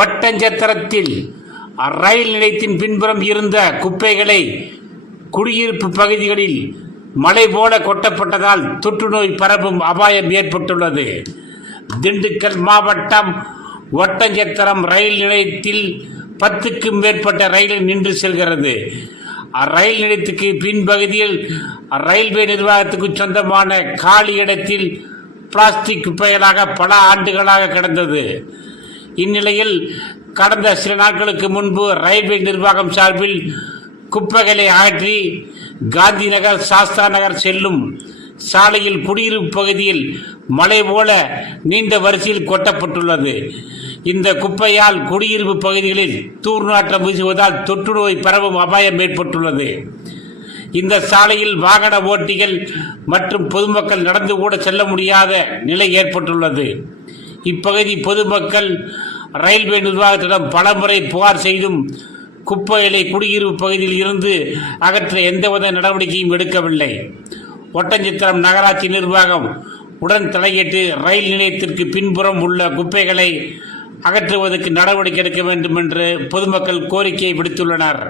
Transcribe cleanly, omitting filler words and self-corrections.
ஒட்டஞ்சத்திரத்தில் ரயில் நிலையத்தின் பின்புறம் இருந்த குப்பைகளை குடியிருப்பு பகுதிகளில் மழை போல கொட்டப்பட்டதால் தொற்றுநோய் பரவும் அபாயம் ஏற்பட்டுள்ளது. திண்டுக்கல் மாவட்டம் ஒட்டஞ்சத்திரம் ரயில் நிலையத்தில் 10க்கும் மேற்பட்ட ரயில் நின்று செல்கிறது. ரயில் நிலையத்துக்கு பின்பகுதியில் ரயில்வே நிர்வாகத்துக்கு சொந்தமான காலி இடத்தில் பிளாஸ்டிக் குப்பைகளாக பல ஆண்டுகளாக கிடந்தது. இந்நிலையில் கடந்த சில நாட்களுக்கு முன்பு ரயில்வே நிர்வாகம் சார்பில் குப்பைகளை அகற்றி காந்தி நகர் சாஸ்தா நகர் செல்லும் சாலையில் குடியிருப்பு பகுதியில் மலை போல நீண்ட வரிசையில் கொட்டப்பட்டுள்ளது. இந்த குப்பையால் குடியிருப்பு பகுதிகளில் தூர்நாற்றம் வீசுவதால் தொற்று நோய் பரவும் அபாயம் ஏற்பட்டுள்ளது. இந்த சாலையில் வாகன ஓட்டிகள் மற்றும் பொதுமக்கள் நடந்து கூட செல்ல முடியாத நிலை ஏற்பட்டுள்ளது. இப்பகுதி பொதுமக்கள் ரயில்வே நிர்வாகத்திடம் பலமுறை புகார் செய்தும் குப்பைகளை குடியிருப்பு பகுதியில் இருந்து அகற்ற எந்தவித நடவடிக்கையும் எடுக்கவில்லை. ஒட்டஞ்சத்திரம் நகராட்சி நிர்வாகம் உடன் தலையிட்டு ரயில் நிலையத்திற்கு பின்புறம் உள்ள குப்பைகளை அகற்றுவதற்கு நடவடிக்கை எடுக்க வேண்டும் என்று பொதுமக்கள் கோரிக்கை விடுத்துள்ளனர்.